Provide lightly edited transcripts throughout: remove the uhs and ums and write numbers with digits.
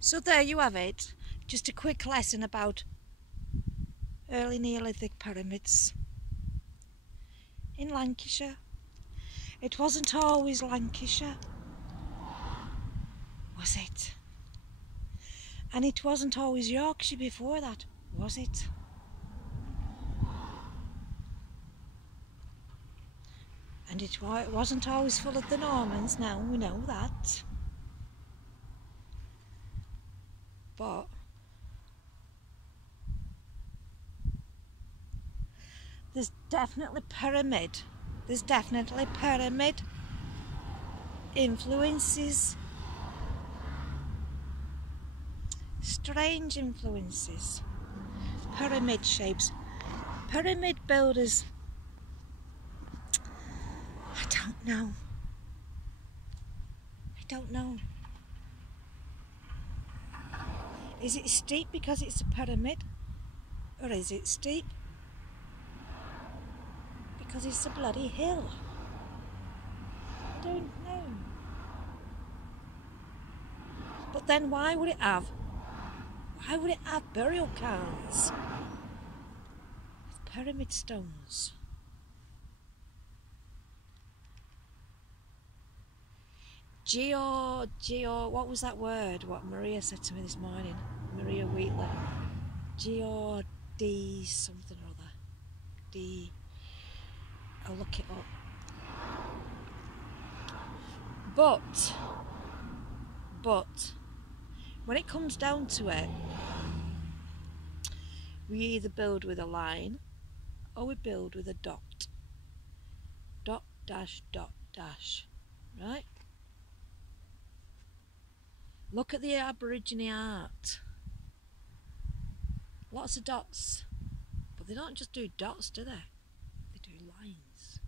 So there you have it, just a quick lesson about early Neolithic pyramids in Lancashire. It wasn't always Lancashire, was it? And it wasn't always Yorkshire before that, was it? And it wasn't always full of the Normans, now we know that. But there's definitely pyramid influences, strange influences, pyramid shapes, pyramid builders. I don't know. Is it steep because it's a pyramid, or is it steep because it's a bloody hill? I don't know. But then why would it have burial cairns with pyramid stones? What was that word? What Maria said to me this morning? Maria Wheatley. D something or other. I'll look it up. But when it comes down to it, we either build with a line or we build with a dot. Dot, dash, dot, dash. Right? Look at the Aborigine art. Lots of dots. But they don't just do dots, do they? They do lines.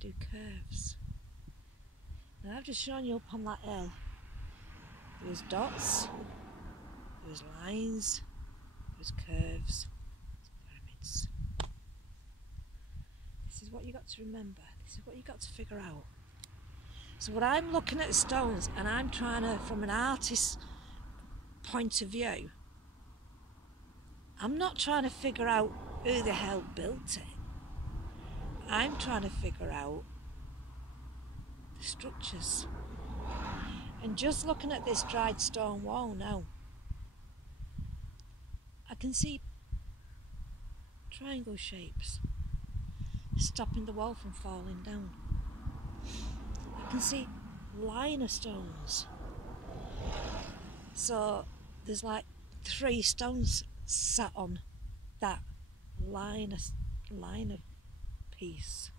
They do curves. Now I've just shown you up on that hill. There was dots, there was lines, there was curves, pyramids. This is what you got to remember. This is what you got to figure out. So when I'm looking at stones and I'm trying to, from an artist's point of view, I'm not trying to figure out who the hell built it. I'm trying to figure out the structures. And just looking at this dried stone wall now, I can see triangle shapes stopping the wall from falling down. I can see liner stones. So there's like 3 stones sat on that liner piece.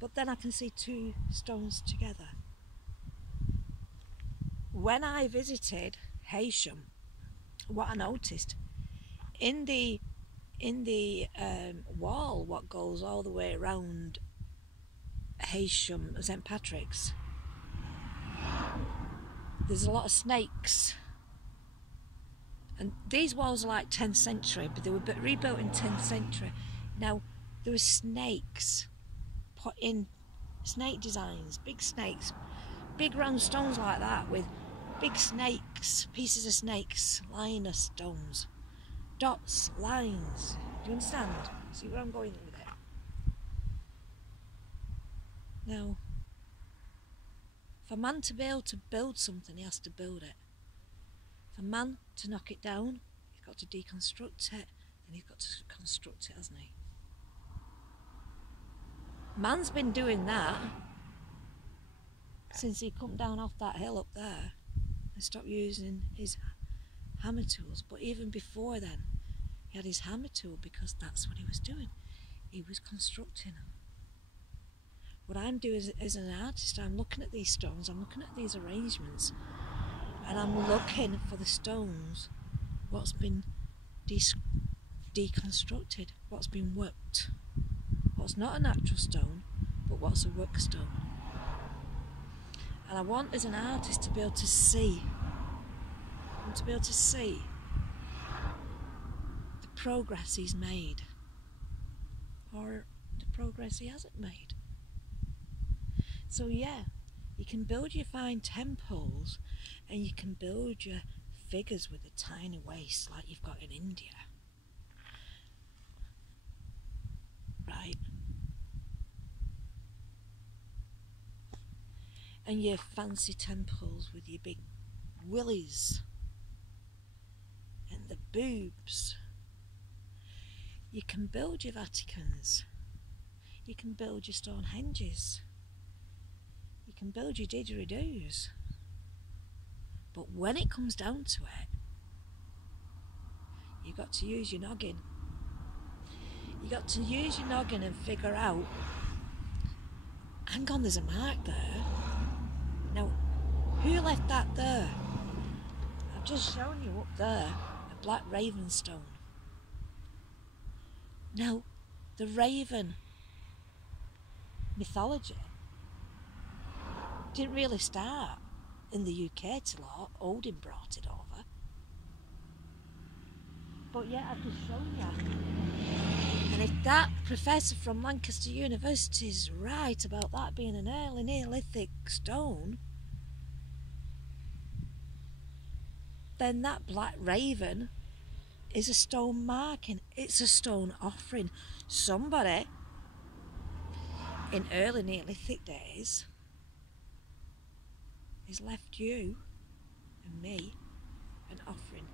But then I can see 2 stones together. When I visited Heysham, what I noticed in the wall, what goes all the way around Heysham, St Patrick's, there's a lot of snakes. And these walls are like 10th century, but they were rebuilt in 10th century. Now, there were snakes put in, snake designs, big snakes, big round stones like that with big snakes, pieces of snakes, liner stones, dots, lines. Do you understand? See where I'm going with it? Now, for a man to be able to build something, he has to build it. For a man to knock it down, he's got to deconstruct it, and he's got to construct it, hasn't he? Man's been doing that since he come down off that hill up there and stopped using his hammer tools. But even before then, he had his hammer tool because that's what he was doing. He was constructing. What I'm doing as an artist, I'm looking at these stones, I'm looking at these arrangements, and I'm looking for the stones, what's been deconstructed, what's been worked, what's not a natural stone, but what's a work stone. And I want, as an artist, to be able to see, the progress he's made, or the progress he hasn't made. So yeah, you can build your fine temples, and you can build your figures with a tiny waist like you've got in India. Right? And your fancy temples with your big willies and the boobs. You can build your Vaticans. You can build your Stonehenges. You can build your didgeridoos. But when it comes down to it, you've got to use your noggin. You've got to use your noggin and figure out, hang on, there's a mark there. Now, who left that there? I've just shown you up there, a black raven stone. Now, the raven mythology didn't really start in the UK till Odin brought it over. But yeah, I've just shown you. And if that professor from Lancaster University is right about that being an early neolithic stone, then that black raven is a stone marking. It's a stone offering. Somebody in early Neolithic days has left you and me an offering.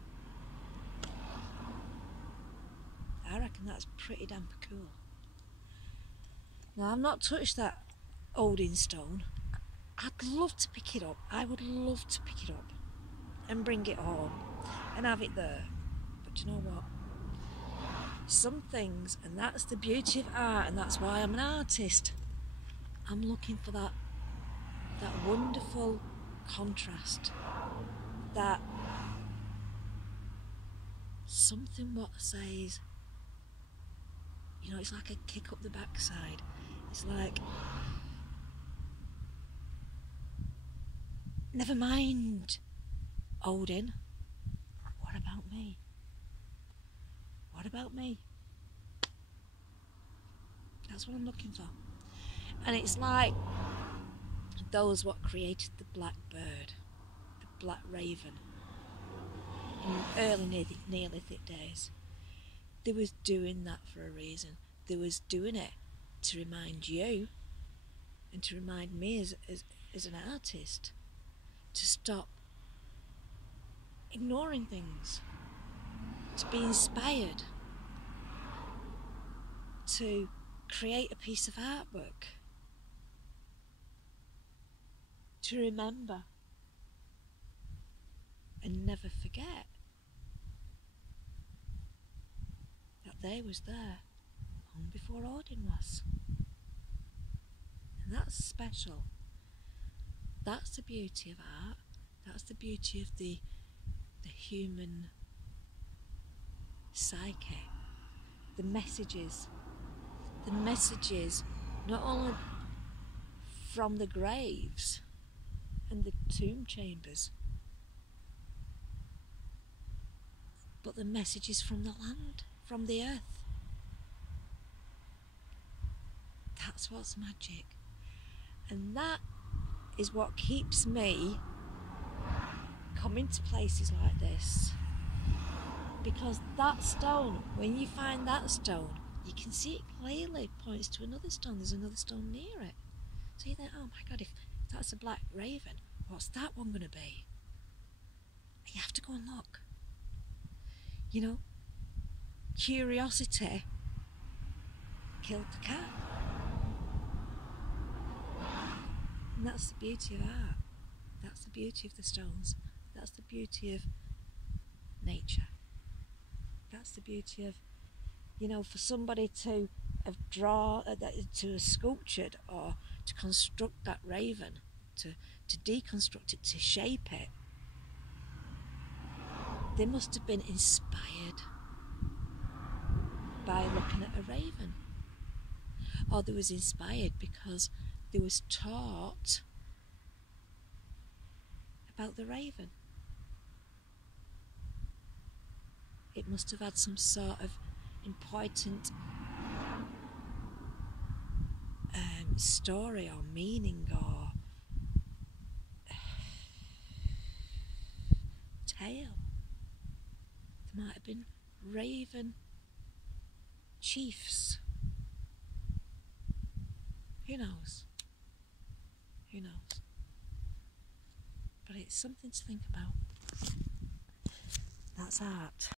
I reckon that's pretty damn cool. Now, I've not touched that Odin stone. I'd love to pick it up. I would love to pick it up and bring it home and have it there. But you know what? Some things, and that's the beauty of art, and that's why I'm an artist, I'm looking for that wonderful contrast, that something what says, you know, it's like a kick up the backside. It's like, never mind, Odin, what about me? What about me? That's what I'm looking for. And it's like those what created the black bird, the black raven, in early Neolithic days. They was doing that for a reason. They was doing it to remind you and to remind me as an artist to stop ignoring things, to be inspired, to create a piece of artwork, to remember and never forget that they was there long before Odin was. And that's special. That's the beauty of art. That's the beauty of the human psyche. The messages not only from the graves and the tomb chambers, but the messages from the land, from the earth. That's what's magic. And that is what keeps me coming to places like this. Because that stone, when you find that stone, you can see it clearly points to another stone. There's another stone near it. So you think, oh my God, if that's a black raven, what's that one going to be? And you have to go and look. You know, curiosity killed the cat. And that's the beauty of art. That's the beauty of the stones. That's the beauty of nature. That's the beauty of, you know, for somebody to have to have sculptured or to construct that raven, to deconstruct it, to shape it. They must have been inspired by looking at a raven. Or they was inspired because they was taught about the raven. It must have had some sort of important story or meaning or tale. There might have been raven chiefs. Who knows? Who knows? But it's something to think about. That's art.